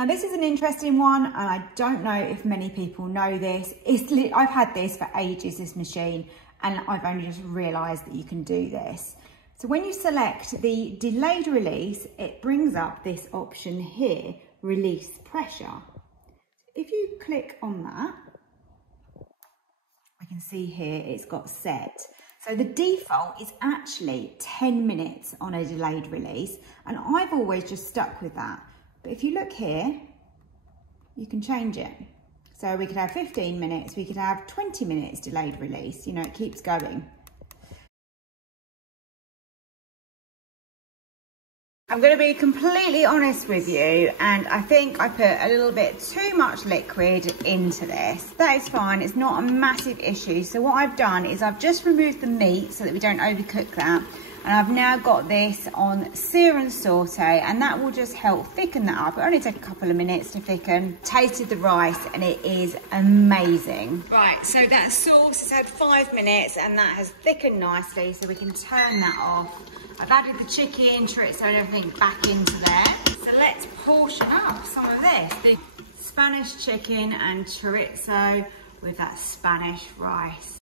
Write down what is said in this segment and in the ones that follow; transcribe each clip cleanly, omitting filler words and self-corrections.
Now this is an interesting one, and I don't know if many people know this. I've had this for ages, this machine, and I've only just realised that you can do this. So when you select the delayed release, it brings up this option here, release pressure. If you click on that, we can see here it's got set. So the default is actually 10 minutes on a delayed release, and I've always just stuck with that. But if you look here, you can change it. So we could have 15 minutes, we could have 20 minutes delayed release, you know, it keeps going. I'm going to be completely honest with you, and I think I put a little bit too much liquid into this. That is fine, it's not a massive issue. So what I've done is I've just removed the meat so that we don't overcook that. And I've now got this on sear and saute, and that will just help thicken that up. It only take a couple of minutes to thicken. Tasted the rice and it is amazing. Right, so that sauce has had 5 minutes and that has thickened nicely, so we can turn that off. I've added the chicken, chorizo and everything back into there. So let's portion up some of this. The Spanish chicken and chorizo with that Spanish rice.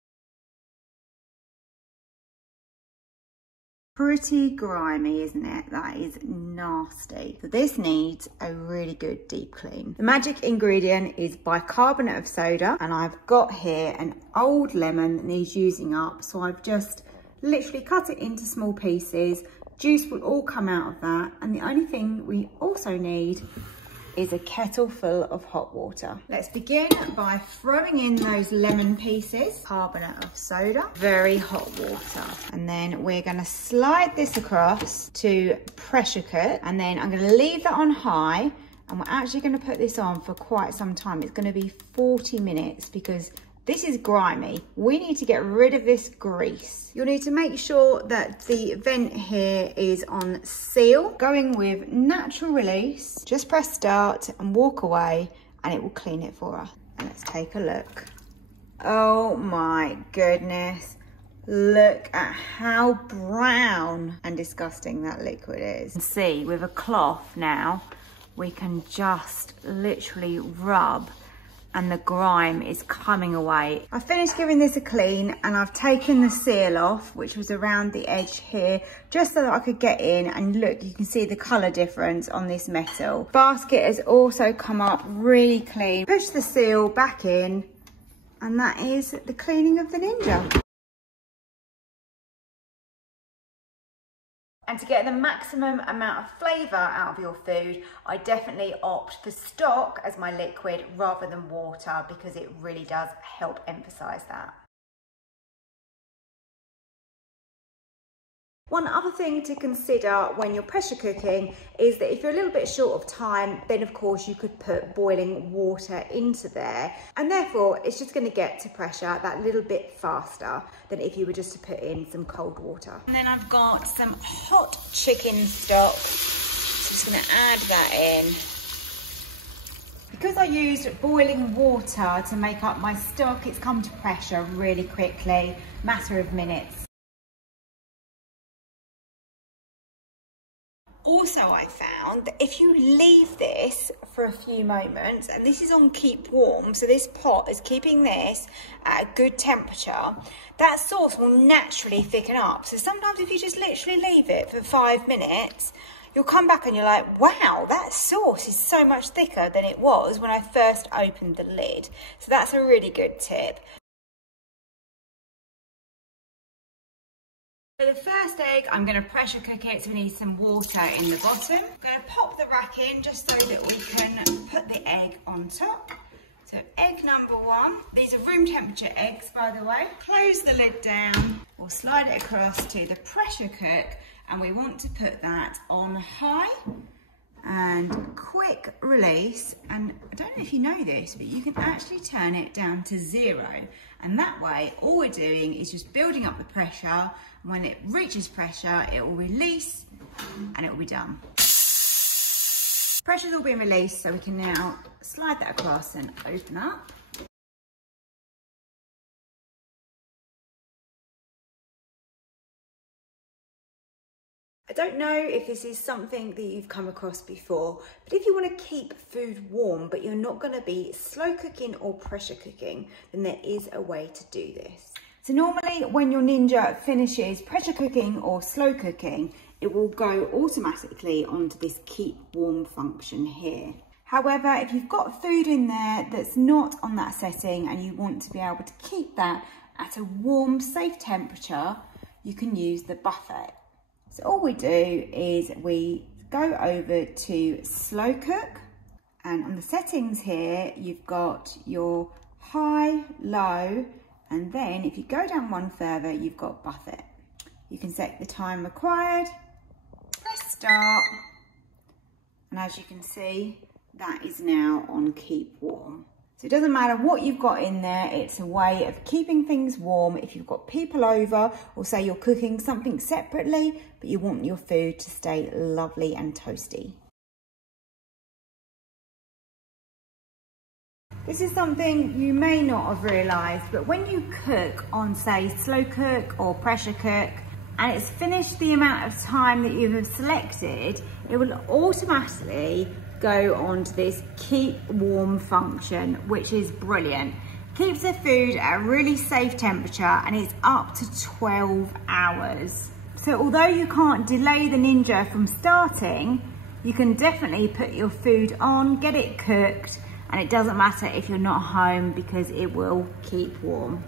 Pretty grimy, isn't it? That is nasty. So this needs a really good deep clean. The magic ingredient is bicarbonate of soda, and I've got here an old lemon that needs using up. So I've just literally cut it into small pieces. Juice will all come out of that. And the only thing we also need is a kettle full of hot water. Let's begin by throwing in those lemon pieces, carbonate of soda, very hot water. And then we're gonna slide this across to pressure cook. And then I'm gonna leave that on high, and we're actually gonna put this on for quite some time. It's gonna be 40 minutes because this is grimy. We need to get rid of this grease. You'll need to make sure that the vent here is on seal. Going with natural release, just press start and walk away and it will clean it for us. And let's take a look. Oh my goodness. Look at how brown and disgusting that liquid is. You can see with a cloth now, we can just literally rub and the grime is coming away. I finished giving this a clean and I've taken the seal off, which was around the edge here, just so that I could get in, and look, you can see the colour difference on this metal. Basket has also come up really clean. Push the seal back in, and that is the cleaning of the Ninja. And to get the maximum amount of flavour out of your food, I definitely opt for stock as my liquid rather than water, because it really does help emphasise that. One other thing to consider when you're pressure cooking is that if you're a little bit short of time, then of course you could put boiling water into there, and therefore it's just going to get to pressure that little bit faster than if you were just to put in some cold water. And then I've got some hot chicken stock, so I'm just going to add that in. Because I used boiling water to make up my stock, it's come to pressure really quickly, matter of minutes. Also, I found that if you leave this for a few moments, and this is on keep warm, so this pot is keeping this at a good temperature, that sauce will naturally thicken up. So sometimes if you just literally leave it for 5 minutes, you'll come back and you're like, wow, that sauce is so much thicker than it was when I first opened the lid. So that's a really good tip. For the first egg, I'm going to pressure cook it, so we need some water in the bottom. I'm going to pop the rack in just so that we can put the egg on top. So egg number 1. These are room temperature eggs, by the way. Close the lid down. We'll slide it across to the pressure cook, and we want to put that on high and quick release. And I don't know if you know this, but you can actually turn it down to 0. And that way, all we're doing is just building up the pressure. When it reaches pressure, it will release and it will be done. Pressure's all been released, so we can now slide that across and open up. I don't know if this is something that you've come across before, but if you want to keep food warm, but you're not going to be slow cooking or pressure cooking, then there is a way to do this. So normally when your Ninja finishes pressure cooking or slow cooking, it will go automatically onto this keep warm function here. However, if you've got food in there that's not on that setting and you want to be able to keep that at a warm, safe temperature, you can use the buffet. So all we do is we go over to slow cook, and on the settings here, you've got your high, low, and then if you go down one further, you've got buffet. You can set the time required, press start, and as you can see, that is now on keep warm. So it doesn't matter what you've got in there, it's a way of keeping things warm. If you've got people over, or say you're cooking something separately, but you want your food to stay lovely and toasty. This is something you may not have realised, but when you cook on, say, slow cook or pressure cook, and it's finished the amount of time that you have selected, it will automatically go on to this keep warm function, which is brilliant. Keeps the food at a really safe temperature, and it's up to 12 hours. So although you can't delay the Ninja from starting, you can definitely put your food on, get it cooked, and it doesn't matter if you're not home because it will keep warm.